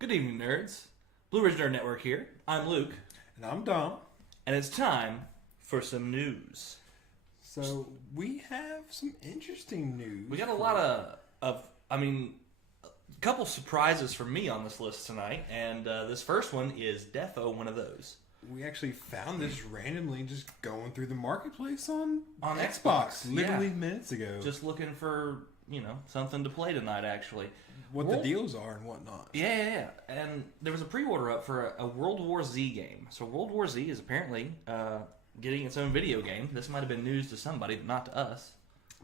Good evening, nerds. Blue Ridge Nerd Network here. I'm Luke, And I'm Dom. and it's time for some news. So we have some interesting news. We got a lot a couple surprises for me on this list tonight, and this first one is defo one of those. We actually found this randomly just going through the marketplace on Xbox, literally yeah. minutes ago. Just looking for, something to play tonight, actually. what the deals are and whatnot. Yeah. And there was a pre-order up for a World War Z game. So World War Z is apparently getting its own video game. This might have been news to somebody, but not to us.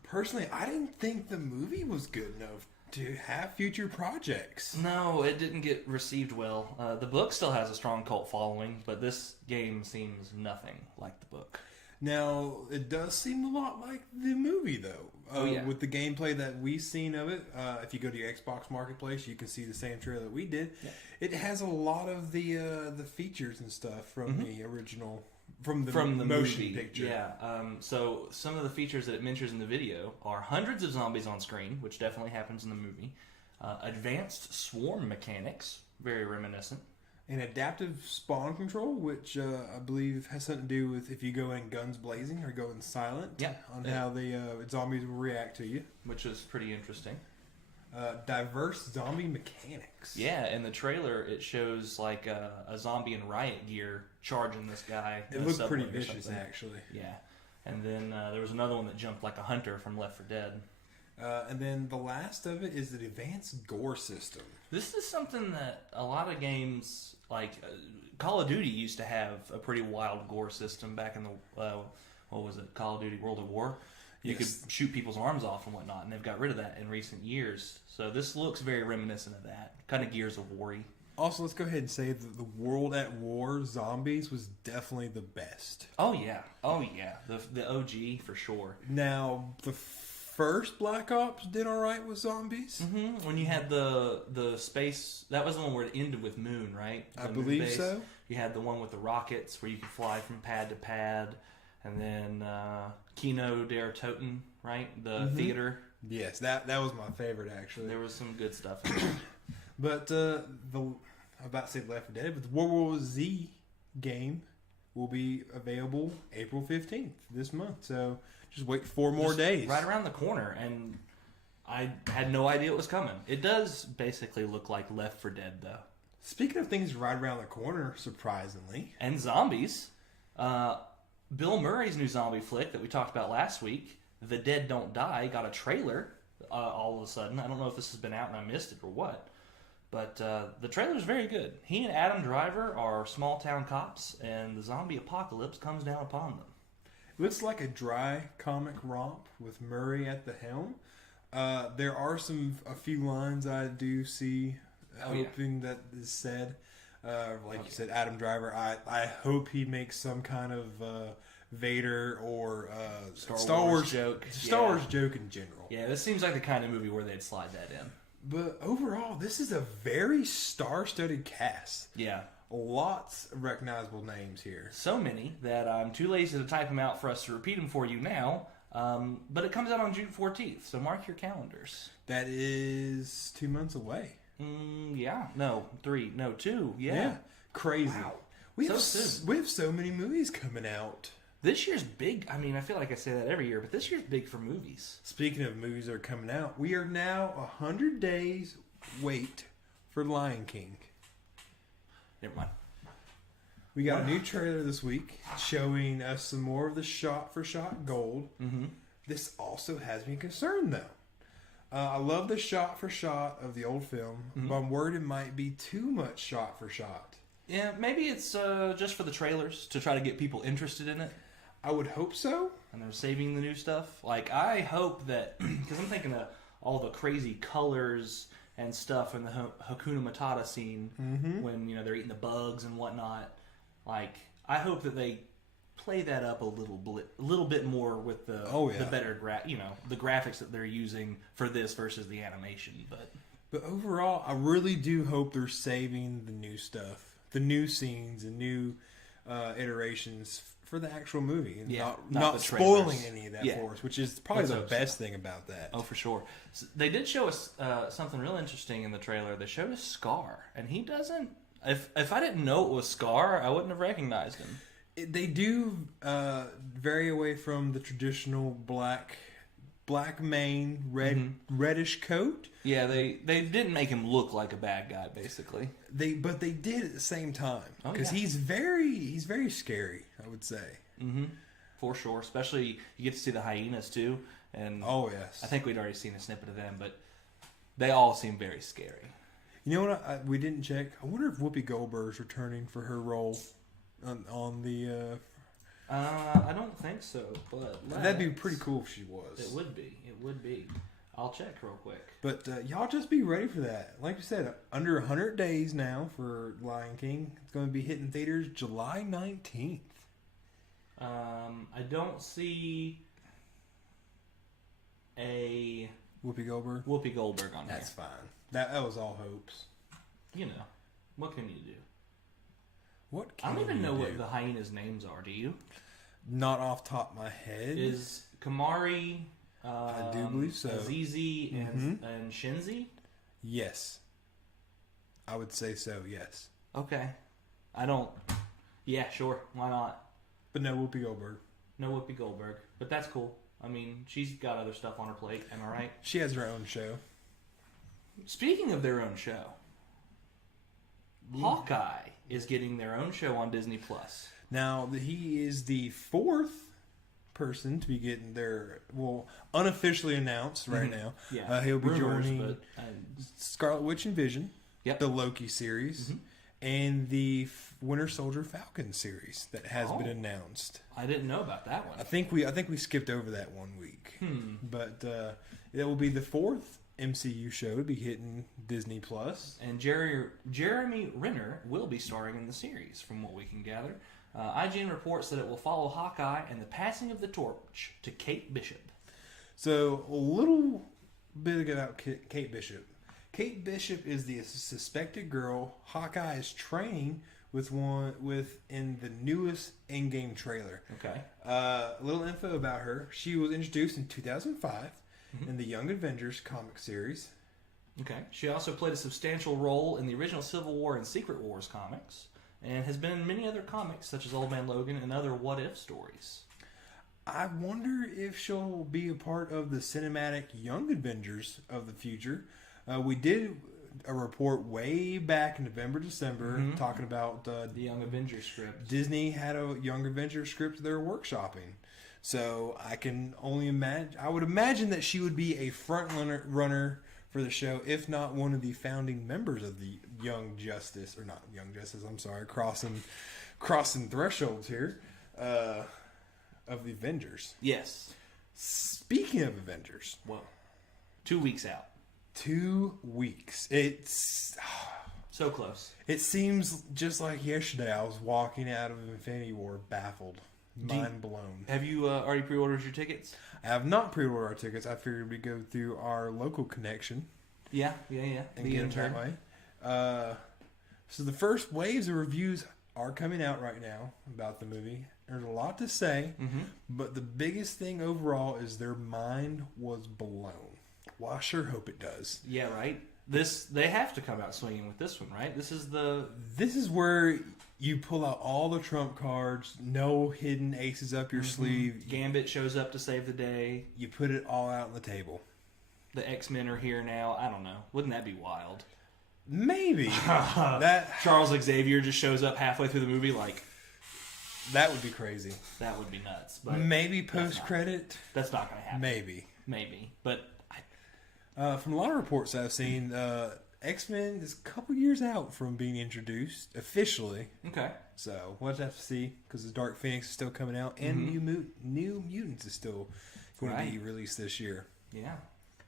Personally, I didn't think the movie was good enough to have future projects. No, it didn't get received well. The book still has a strong cult following, but this game seems nothing like the book. Now, it does seem a lot like the movie, though. Yeah. With the gameplay that we've seen of it, if you go to your Xbox Marketplace, you can see the same trailer that we did. Yeah. It has a lot of the features and stuff from the original, from the motion movie picture. Yeah. So some of the features that it mentions in the video are hundreds of zombies on screen, which definitely happens in the movie. Advanced swarm mechanics, very reminiscent. And adaptive spawn control, which I believe has something to do with if you go in guns blazing or go in silent. Yeah. On how the zombies will react to you. Which is pretty interesting. Diverse zombie mechanics. Yeah, in the trailer it shows like a zombie in riot gear charging this guy. It looked pretty vicious, actually. Yeah. And then there was another one that jumped like a hunter from Left 4 Dead. And then the last of it is the advanced gore system. This is something that a lot of games, like Call of Duty, used to have a pretty wild gore system back in the Call of Duty World at War. You could shoot people's arms off and whatnot, and they've got rid of that in recent years. So this looks very reminiscent of that, kind of Gears of War-y. Also, let's go ahead and say that the World at War Zombies was definitely the best. Oh yeah, the OG for sure. Now the first Black Ops did all right with zombies. Mm-hmm. When you had the space, that was the one where it ended with Moon, right? I believe so. You had the one with the rockets where you could fly from pad to pad, and then Kino der Toten, right? The theater. Yes, that was my favorite actually. There was some good stuff in there. But I'm about to say Left 4 Dead, but the World War Z game will be available April 15th this month. So just wait 4 more days. Right around the corner, and I had no idea it was coming. It does basically look like Left 4 Dead, though. Speaking of things right around the corner, surprisingly. And zombies. Bill Murray's new zombie flick that we talked about last week, The Dead Don't Die, got a trailer all of a sudden. I don't know if this has been out and I missed it or what. But the trailer is very good. He and Adam Driver are small-town cops, and the zombie apocalypse comes down upon them. Looks like a dry comic romp with Murray at the helm. There are a few lines I do see hoping that is said. You said, Adam Driver. I hope he makes some kind of Vader or Star Wars joke. Star Wars joke in general. Yeah, this seems like the kind of movie where they'd slide that in. But overall, this is a very star-studded cast. Yeah. Lots of recognizable names here. So many that I'm too lazy to type them out for us to repeat them for you now. But it comes out on June 14th, so mark your calendars. That is 2 months away. 2. Yeah. Crazy. Wow. We have so many movies coming out. This year's big. I mean, I feel like I say that every year, but this year's big for movies. Speaking of movies that are coming out, we are now 100 days wait for Lion King. Never mind. We got a new trailer this week showing us some more of the shot-for-shot gold. Mm-hmm. This also has me concerned, though. I love the shot-for-shot of the old film, but I'm worried it might be too much shot-for-shot. Yeah, maybe it's just for the trailers to try to get people interested in it. I would hope so. And they're saving the new stuff. Like, I hope that, because I'm thinking of all the crazy colors and stuff in the Hakuna Matata scene when, they're eating the bugs and whatnot. Like, I hope that they play that up a little bit more with the better the graphics that they're using for this versus the animation. But overall, I really do hope they're saving the new stuff, the new scenes and new iterations for the actual movie, and not not the spoiling trailers. any of that Yeah. for us, which is probably Let's the hope best so. thing about that. Oh, for sure. So they did show us something real interesting in the trailer. They showed us Scar, and he doesn't. If I didn't know it was Scar, I wouldn't have recognized him. They do vary away from the traditional black mane, reddish coat. Yeah, they didn't make him look like a bad guy, basically. But they did at the same time Oh, because yeah. he's very scary, I would say. Mm-hmm. For sure. Especially you get to see the hyenas too, and Oh yes, I think we'd already seen a snippet of them, but they all seem very scary. You know what? We didn't check. I wonder if Whoopi Goldberg's returning for her role on the. I don't think so, but That'd be pretty cool if she was. It would be. It would be. I'll check real quick. But y'all just be ready for that. Like you said, under 100 days now for Lion King. It's going to be hitting theaters July 19th. I don't see a Whoopi Goldberg. Whoopi Goldberg on That's here. fine. That was all hopes. You know, what can you do? What can I don't even you know do? what the hyenas' names are. Do you? Not off the top of my head. Is Kamari, I do believe so. Azizi, and Shinzi? Yes. I would say so, yes. Okay. I don't... Yeah, sure. Why not? But no Whoopi Goldberg. No Whoopi Goldberg. But that's cool. I mean, she's got other stuff on her plate. Am I right? She has her own show. Speaking of their own show, Hawkeye is getting their own show on Disney+. Now, he is the fourth person to be getting their, unofficially announced right now. Yeah. He'll be Rumors, joining but, Scarlet Witch and Vision, Yep. the Loki series, and the Winter Soldier Falcon series that has been announced. I didn't know about that one. I think we skipped over that 1 week, but it will be the fourth MCU show to be hitting Disney+. And Jeremy Renner will be starring in the series, from what we can gather. IGN reports that it will follow Hawkeye and the passing of the torch to Kate Bishop. So a little bit about Kate Bishop. Kate Bishop is the suspected girl Hawkeye is training in the newest in-game trailer. Okay. A little info about her. She was introduced in 2005 in the Young Avengers comic series. Okay. She also played a substantial role in the original Civil War and Secret Wars comics, and has been in many other comics, such as Old Man Logan and other What If stories. I wonder if she'll be a part of the cinematic Young Avengers of the future. We did a report way back in November, December, talking about The Young Avengers script. Disney had a Young Avengers script they're workshopping. So I can only imagine. I would imagine that she would be a front runner for the show, if not one of the founding members of the Young Justice, or not Young Justice. I'm sorry, crossing thresholds here of the Avengers. Yes. Speaking of Avengers, Well, 2 weeks out. 2 weeks. It's So close. It seems just like yesterday. I was walking out of Infinity War baffled, mind blown. Have you already pre-ordered your tickets? I have not pre-ordered our tickets. I figured we'd go through our local connection Yeah. and get them that way. So the first waves of reviews are coming out right now about the movie. There's a lot to say, but the biggest thing overall is their mind was blown. Well, I sure hope it does. Yeah, right? They have to come out swinging with this one, right? This is where you pull out all the trump cards, no hidden aces up your sleeve. Gambit shows up to save the day. You put it all out on the table. The X-Men are here now. I don't know. Wouldn't that be wild? Maybe. that Charles Xavier just shows up halfway through the movie like... That would be crazy. That would be nuts. But maybe post-credit. That's not going to happen. Maybe. But... from a lot of reports I've seen, X-Men is a couple years out from being introduced officially. Okay. So we'll have to see, because the Dark Phoenix is still coming out, and New Mutants is still going to be released this year. Yeah,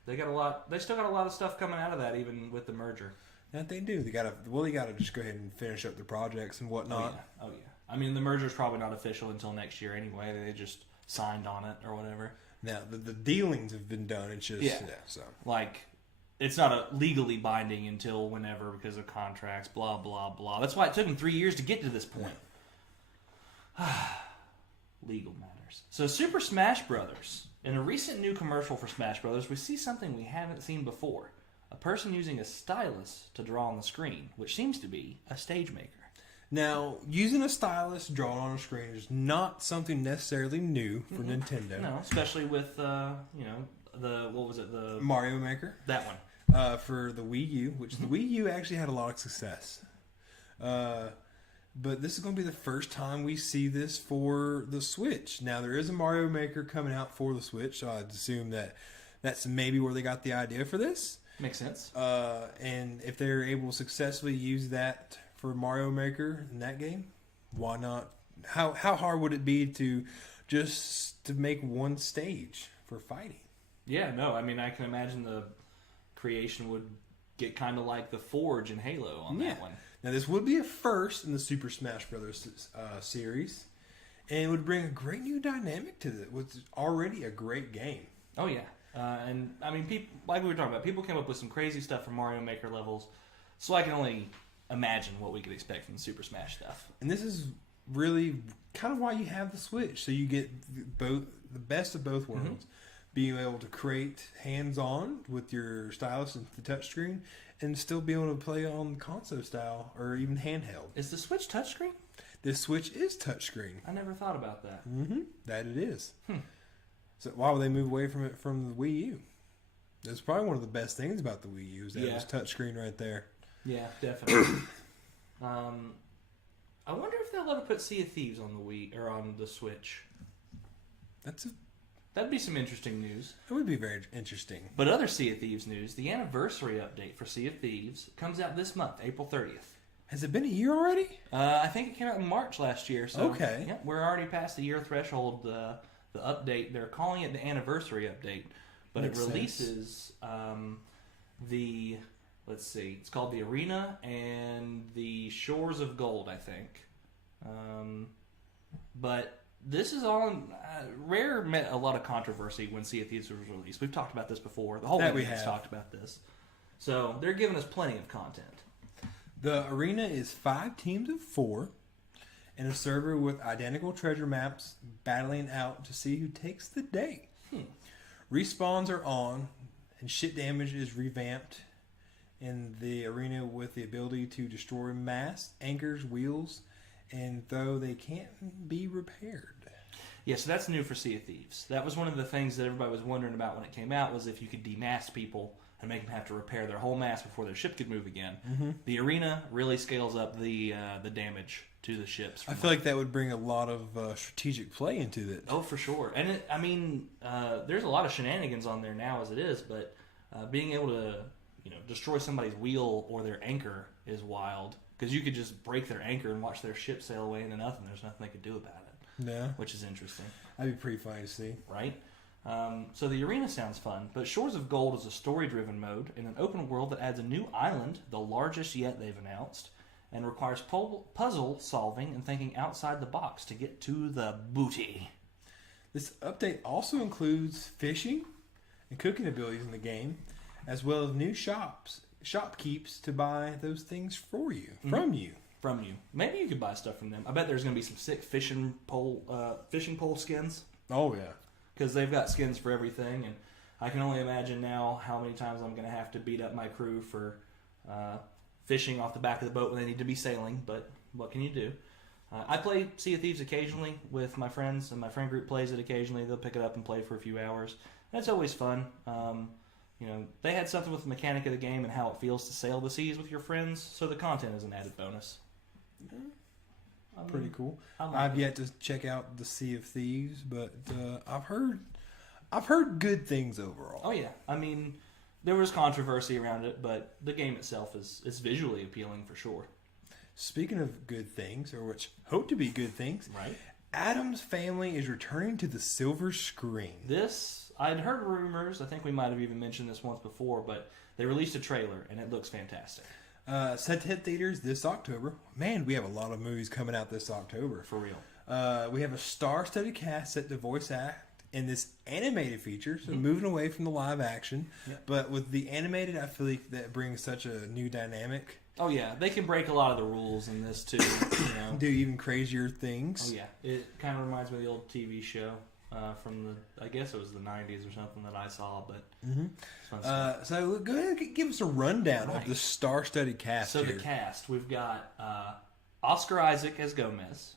they got a lot. They still got a lot of stuff coming out of that, even with the merger. That they do. They gotta just go ahead and finish up their projects and whatnot. Oh yeah. I mean, the merger's probably not official until next year anyway. They just signed on it or whatever. Now the dealings have been done. It's just so like. It's not legally binding until whenever because of contracts, blah, blah, blah. That's why it took them 3 years to get to this point. legal matters. So Super Smash Brothers. In a recent new commercial for Smash Brothers, we see something we haven't seen before. A person using a stylus to draw on the screen, which seems to be a stage maker. Now, using a stylus drawn on a screen is not something necessarily new for Nintendo. No, especially with, the Mario Maker. That one. For the Wii U, which the Wii U actually had a lot of success. But this is going to be the first time we see this for the Switch. Now, there is a Mario Maker coming out for the Switch, so I'd assume that's maybe where they got the idea for this. Makes sense. And if they're able to successfully use that for Mario Maker in that game, why not? How hard would it be to make one stage for fighting? Yeah, no, I mean, I can imagine the creation would get kind of like the Forge in Halo on that one. Now, this would be a first in the Super Smash Brothers series, and it would bring a great new dynamic to it, which is already a great game. Oh, yeah. And, I mean, people, like we were talking about, people came up with some crazy stuff from Mario Maker levels, so I can only imagine what we could expect from the Super Smash stuff. And this is really kind of why you have the Switch, so you get the best of both worlds. Being able to create hands-on with your stylus and the touchscreen, and still be able to play on console style or even handheld. Is the Switch touchscreen? The Switch is touchscreen. I never thought about that. That it is. So why would they move away from it from the Wii U? That's probably one of the best things about the Wii U is that it was touchscreen right there. Yeah, definitely. I wonder if they'll ever put Sea of Thieves on the Wii or on the Switch. That'd be some interesting news. It would be very interesting. But other Sea of Thieves news, the anniversary update for Sea of Thieves comes out this month, April 30th. Has it been a year already? I think it came out in March last year. So, okay. Yeah, we're already past the year threshold. The update, they're calling it the anniversary update. But it releases it's called the Arena and the Shores of Gold, I think. But this is all Rare met a lot of controversy when Sea of Thieves was released. We've talked about this before. The whole community has talked about this. So they're giving us plenty of content. The arena is 5 teams of 4 and a server with identical treasure maps battling out to see who takes the day. Respawns are on and ship damage is revamped in the arena with the ability to destroy masts, anchors, wheels, and though they can't be repaired. Yeah, so that's new for Sea of Thieves. That was one of the things that everybody was wondering about when it came out, was if you could demast people and make them have to repair their whole mast before their ship could move again. The arena really scales up the damage to the ships. I feel like that would bring a lot of strategic play into it. Oh, for sure. And there's a lot of shenanigans on there now as it is, but being able to destroy somebody's wheel or their anchor is wild. Because you could just break their anchor and watch their ship sail away into nothing. There's nothing they could do about it. Yeah. Which is interesting. That'd be pretty funny to see. Right? So the arena sounds fun, but Shores of Gold is a story-driven mode in an open world that adds a new island, the largest yet they've announced, and requires puzzle solving and thinking outside the box to get to the booty. This update also includes fishing and cooking abilities in the game, as well as new shopkeeps to buy those things for you, from you. Maybe you could buy stuff from them. I bet there's going to be some sick fishing pole skins. Oh yeah, because they've got skins for everything, and I can only imagine now how many times I'm going to have to beat up my crew for fishing off the back of the boat when they need to be sailing. But what can you do? I play Sea of Thieves occasionally with my friends, and my friend group plays it occasionally. They'll pick it up and play for a few hours. And it's always fun. They had something with the mechanic of the game and how it feels to sail the seas with your friends, so the content is an added bonus. Pretty cool. I've yet to check out the Sea of Thieves, but I've heard good things overall. Oh yeah, there was controversy around it, but the game itself is visually appealing for sure. Speaking of good things, or which hope to be good things, right? Addams Family is returning to the silver screen. I'd heard rumors. I think we might have even mentioned this once before, but they released a trailer and it looks fantastic. Set to hit theaters this October. Man, we have a lot of movies coming out this October. For real. We have a star-studded cast set to voice act in this animated feature, so moving away from the live action. Yep. But with the animated, I feel like that brings such a new dynamic Oh yeah, they can break a lot of the rules in this too. You know, do even crazier things. Oh yeah, it kind of reminds me of the old TV show from the, I guess it was the 90s or something that I saw, but it's fun stuff. So go ahead and give us a rundown of the star-studded cast. So here. the cast, we've got Oscar Isaac as Gomez,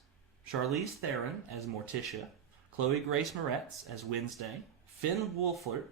Charlize Theron as Morticia, Chloe Grace Moretz as Wednesday, Finn Wolford,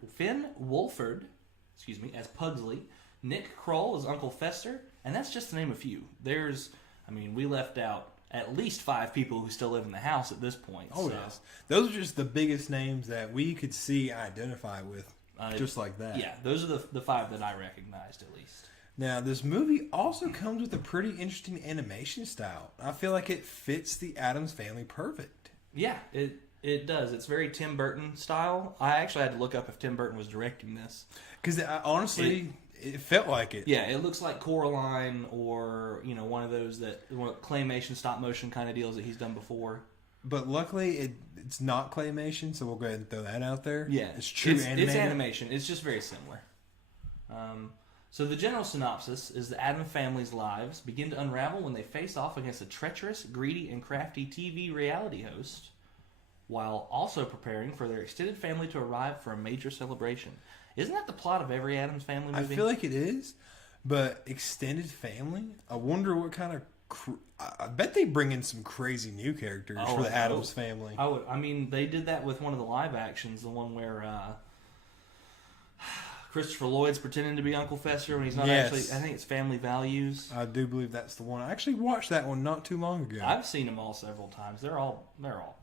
as Pugsley, Nick Kroll as Uncle Fester, and that's just to name a few. We left out at least 5 people who still live in the house at this point. Oh, yes. Those are just the biggest names that we could see identify with, just like that. Yeah, those are the 5 that I recognized at least. Now, this movie also comes with a pretty interesting animation style. I feel like it fits the Addams Family perfect. Yeah, it does. It's very Tim Burton style. I actually had to look up if Tim Burton was directing this. Because honestly, it felt like it. Yeah, it looks like Coraline or one of those claymation stop motion kind of deals that he's done before. But luckily, it's not claymation, so we'll go ahead and throw that out there. Yeah, it's true animation. It's animation. It's just very similar. So the general synopsis is the Addams family's lives begin to unravel when they face off against a treacherous, greedy, and crafty TV reality host, while also preparing for their extended family to arrive for a major celebration. Isn't that the plot of every Addams Family movie? I feel like it is, but extended family? I wonder what kind of... I bet they bring in some crazy new characters for the Addams Family. They did that with one of the live actions, the one where Christopher Lloyd's pretending to be Uncle Fester when he's not actually... I think it's Family Values. I do believe that's the one. I actually watched that one not too long ago. I've seen them all several times. They're all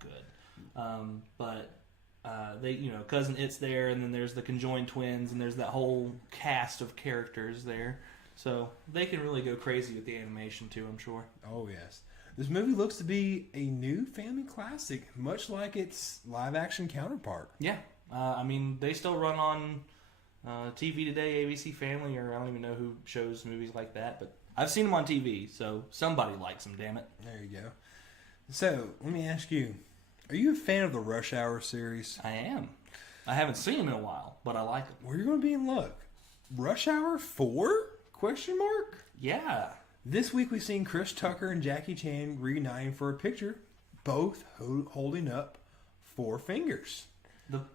good. But... Cousin It's there, and then there's the conjoined twins, and there's that whole cast of characters there. So they can really go crazy with the animation too, I'm sure. Oh yes, this movie looks to be a new family classic, much like its live-action counterpart. Yeah, they still run on TV today, ABC Family, or I don't even know who shows movies like that, but I've seen them on TV, so somebody likes them. Damn it! There you go. So let me ask you. Are you a fan of the Rush Hour series? I am. I haven't seen them in a while, but I like them. Well, you're going to be in luck. Rush Hour 4? Question mark? Yeah. This week we've seen Chris Tucker and Jackie Chan reuniting for a picture, both holding up 4 fingers.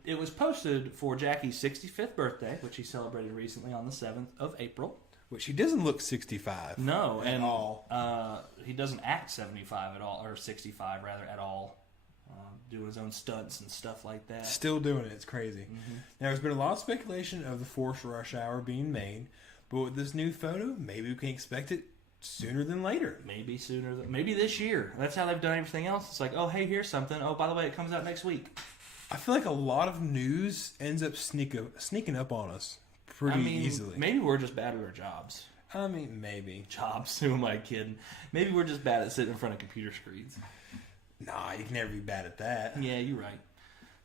It was posted for Jackie's 65th birthday, which he celebrated recently on the 7th of April. Which he doesn't look 65. No, at all. He doesn't act 75 at all, or 65 rather, at all. Doing his own stunts and stuff like that. Still doing it. It's crazy. Mm-hmm. Now, there's been a lot of speculation of the fourth Rush Hour being made, but with this new photo, maybe we can expect it sooner than later. Maybe this year. That's how they've done everything else. It's like, oh, hey, here's something. Oh, by the way, it comes out next week. I feel like a lot of news ends up sneaking up on us pretty easily. Maybe we're just bad at our jobs. Maybe. Jobs? Who am I kidding? Maybe we're just bad at sitting in front of computer screens. Nah, you can never be bad at that. Yeah, you're right.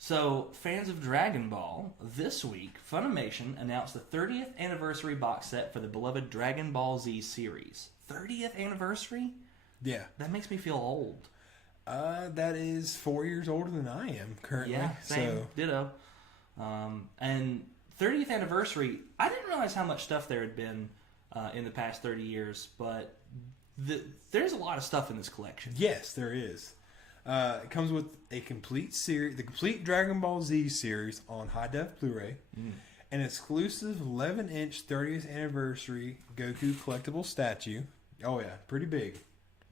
So, fans of Dragon Ball, this week, Funimation announced the 30th anniversary box set for the beloved Dragon Ball Z series. 30th anniversary? Yeah. That makes me feel old. That is 4 years older than I am currently. Yeah, same. So. Ditto. And 30th anniversary, I didn't realize how much stuff there had been in the past 30 years, but there's a lot of stuff in this collection. Yes, there is. It comes with a complete series, the complete Dragon Ball Z series on high-def Blu-ray, an exclusive 11-inch 30th anniversary Goku collectible statue. Oh yeah, pretty big.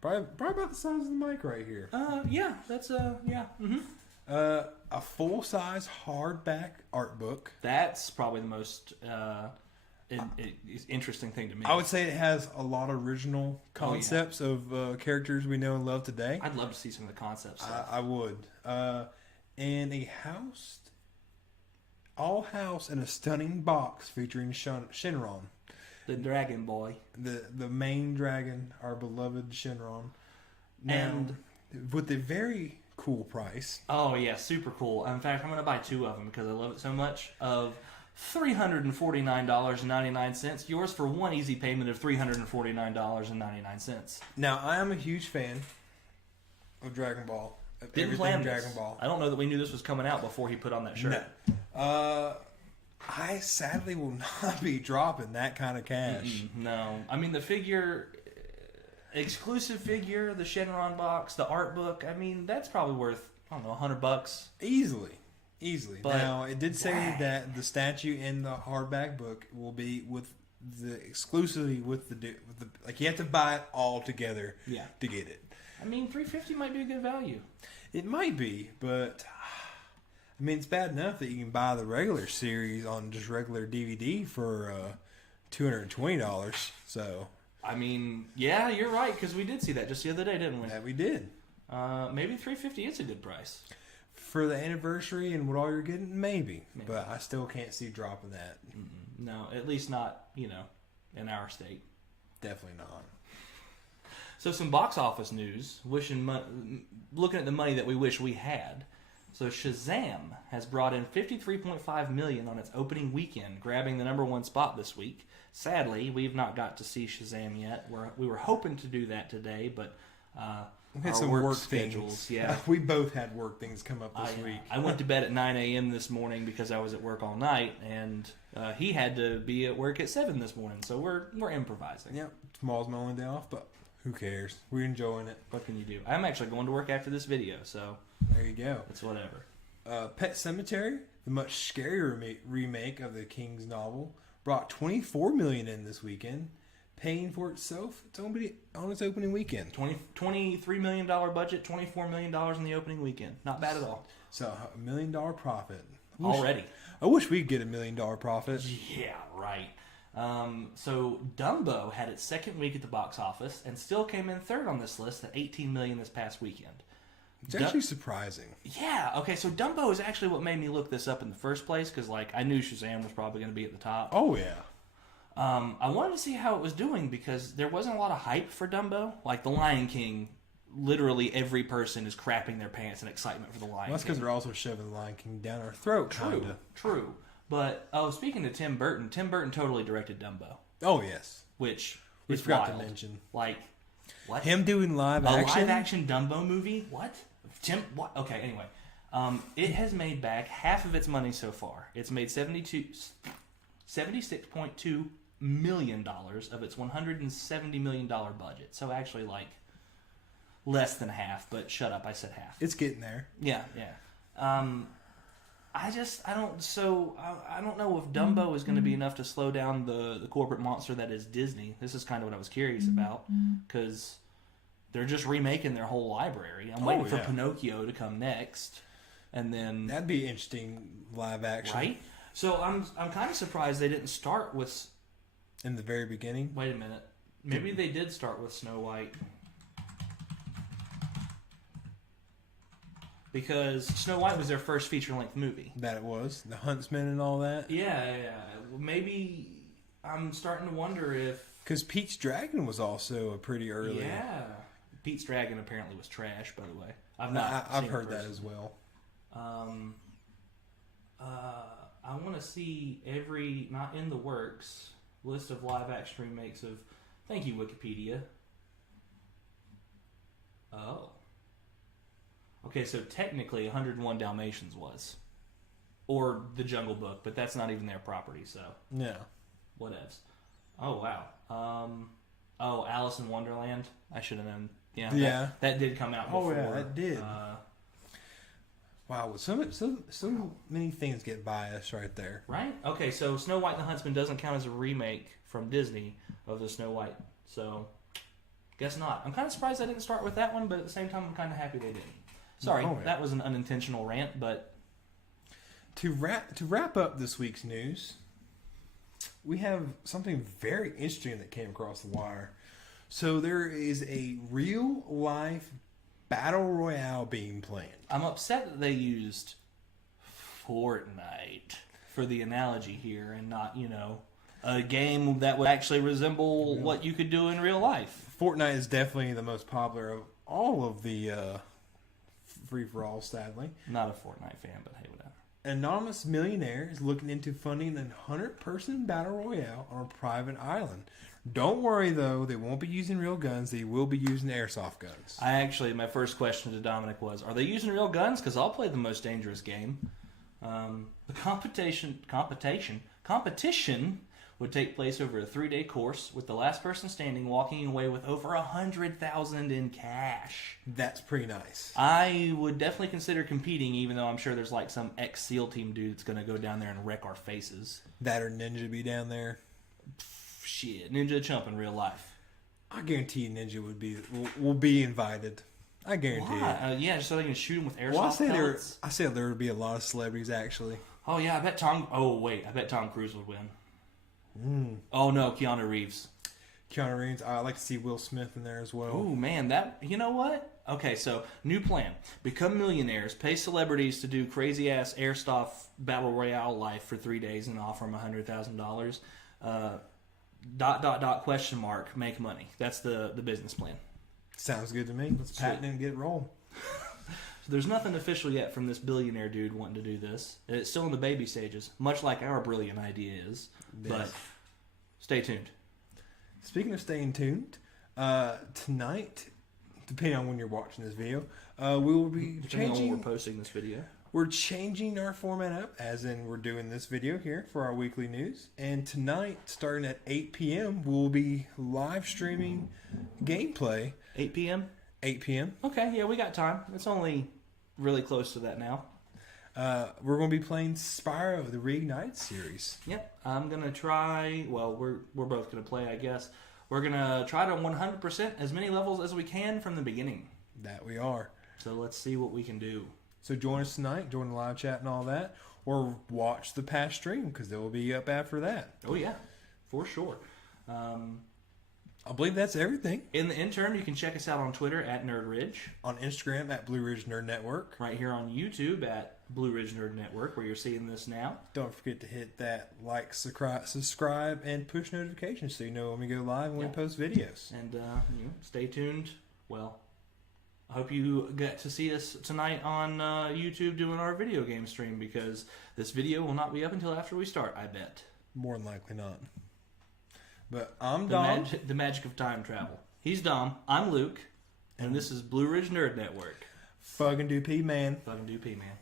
Probably about the size of the mic right here. Yeah, that's yeah. Mm-hmm. A full-size hardback art book. That's probably the most interesting thing to me. I would say it has a lot of original concepts of characters we know and love today. I'd love to see some of the concepts. I would. And a all-house in a stunning box featuring Shenron. The Dragon Boy. The main dragon, our beloved Shenron. Now, and with a very cool price. Oh, yeah, super cool. In fact, I'm going to buy 2 of them because I love it so much. Of $349.99. Yours for one easy payment of $349.99. Now, I am a huge fan of Dragon Ball. Didn't plan Dragon Ball. I don't know that we knew this was coming out before he put on that shirt. No. I sadly will not be dropping that kind of cash. No. I mean, the figure, exclusive figure, the Shenron box, the art book, I mean, that's probably worth, I don't know, $100. Easily. But now, it did say that the statue in the hardback book will be exclusively with the like you have to buy it all together to get it. I mean, $350 might be a good value. It might be, but I mean, it's bad enough that you can buy the regular series on just regular DVD for $220. So, I mean, yeah, you're right, because we did see that just the other day, didn't we? Yeah, we did. Maybe $350 is a good price. For the anniversary and what all you're getting, maybe. But I still can't see dropping that. No, at least not, in our state. Definitely not. So some box office news, looking at the money that we wish we had. So Shazam has brought in $53.5 million on its opening weekend, grabbing the #1 spot this week. Sadly, we've not got to see Shazam yet. We were hoping to do that today, but we had our some work schedules. Things. Yeah, we both had work things come up this week. I went to bed at 9 a.m. this morning because I was at work all night, and he had to be at work at 7 this morning. So we're improvising. Yep, tomorrow's my only day off, but who cares? We're enjoying it. What can you do? I'm actually going to work after this video, so there you go. It's whatever. Pet Sematary, the much scarier remake of the King's novel, brought $24 million in this weekend, paying for itself on its opening weekend. $23 million budget, $24 million in the opening weekend. Not bad at all. So $1 million profit already. I wish we'd get $1 million profit. Yeah, right. So Dumbo had its second week at the box office and still came in third on this list at $18 million this past weekend. It's actually surprising. Yeah. Okay. So Dumbo is actually what made me look this up in the first place, because I knew Shazam was probably going to be at the top. Oh yeah. I wanted to see how it was doing because there wasn't a lot of hype for Dumbo. Like The Lion King, literally every person is crapping their pants in excitement for The Lion King. That's because they're also shoving The Lion King down our throat. True. But speaking of Tim Burton totally directed Dumbo. Oh yes. Which we forgot wild. to mention. Like what? Him doing live action? A live action Dumbo movie? What? What? Okay, anyway. It has made back half of its money so far. It's made $76.2 million of its $170 million budget. So actually, less than half, but shut up, I said half. It's getting there. Yeah. I don't know if Dumbo is going to be enough to slow down the corporate monster that is Disney. This is kind of what I was curious about, because they're just remaking their whole library. I'm waiting for Pinocchio to come next, and then that'd be interesting live action, right? So I'm kind of surprised they didn't start with in the very beginning. Wait a minute, maybe they did start with Snow White, because Snow White was their first feature-length movie. That it was the Huntsman and all that. Yeah. Maybe I'm starting to wonder if because Pete's Dragon was also a pretty early. Yeah. Pete's Dragon apparently was trash, by the way. I've heard that as well. I want to see every not in the works list of live action remakes of. Thank you, Wikipedia. Oh. Okay, so technically 101 Dalmatians was, or The Jungle Book, but that's not even their property, so yeah. Whatevs. Oh wow. Alice in Wonderland. I should have known. Yeah. That did come out before. Oh, yeah, that did. Wow, so many things get by us right there. Right? Okay, so Snow White and the Huntsman doesn't count as a remake from Disney of the Snow White. So, guess not. I'm kind of surprised I didn't start with that one, but at the same time, I'm kind of happy they didn't. Sorry, that was an unintentional rant, but... To wrap up this week's news, we have something very interesting that came across the wire. So there is a real-life battle royale being planned. I'm upset that they used Fortnite for the analogy here and not, a game that would actually resemble what you could do in real life. Fortnite is definitely the most popular of all of the free-for-all, sadly. Not a Fortnite fan, but hey, whatever. An anonymous millionaire is looking into funding a 100-person battle royale on a private island. Don't worry, though. They won't be using real guns. They will be using airsoft guns. My first question to Dominic was, are they using real guns? Because I'll play the most dangerous game. The competition would take place over a 3-day course, with the last person standing walking away with over $100,000 in cash. That's pretty nice. I would definitely consider competing, even though I'm sure there's like some ex-SEAL team dude that's going to go down there and wreck our faces. That or Ninja be down there. Shit, Ninja Chump in real life. I guarantee you Ninja will be invited. I guarantee it. Yeah, just so they can shoot him with airsoft pellets. pellets. I said there would be a lot of celebrities actually. Oh yeah, I bet Tom Cruise would win. Oh no, Keanu Reeves. Keanu Reeves. I like to see Will Smith in there as well. Oh man, you know what? Okay, so new plan: become millionaires, pay celebrities to do crazy ass airsoft battle royale life for 3 days, and offer them $100,000. Question mark. Make money. That's the business plan. Sounds good to me. Let's patent it and get it rolling. So there's nothing official yet from this billionaire dude wanting to do this. It's still in the baby stages, much like our brilliant idea is. Yes. But stay tuned. Speaking of staying tuned, tonight, depending on when you're watching this video, we will be changing. When we're posting this video. We're changing our format up, as in we're doing this video here for our weekly news. And tonight, starting at 8 p.m., we'll be live streaming gameplay. 8 p.m.? 8 p.m. Okay, yeah, we got time. It's only really close to that now. We're going to be playing Spyro, the Reignited series. Yep, I'm going to try... Well, we're both going to play, I guess. We're going to try to 100% as many levels as we can from the beginning. That we are. So let's see what we can do. So join us tonight, join the live chat and all that, or watch the past stream, because they will be up after that. Oh, yeah, for sure. I believe that's everything. In the interim, you can check us out on Twitter at Nerd Ridge. On Instagram at Blue Ridge Nerd Network. Right here on YouTube at Blue Ridge Nerd Network, where you're seeing this now. Don't forget to hit that like, subscribe, and push notifications so you know when we go live and when we post videos. And stay tuned. Well, I hope you get to see us tonight on YouTube doing our video game stream, because this video will not be up until after we start, I bet. More than likely not. But I'm Dom. The magic of time travel. He's Dom. I'm Luke. And this is Blue Ridge Nerd Network. Fucking do P, man. Fucking do P, man.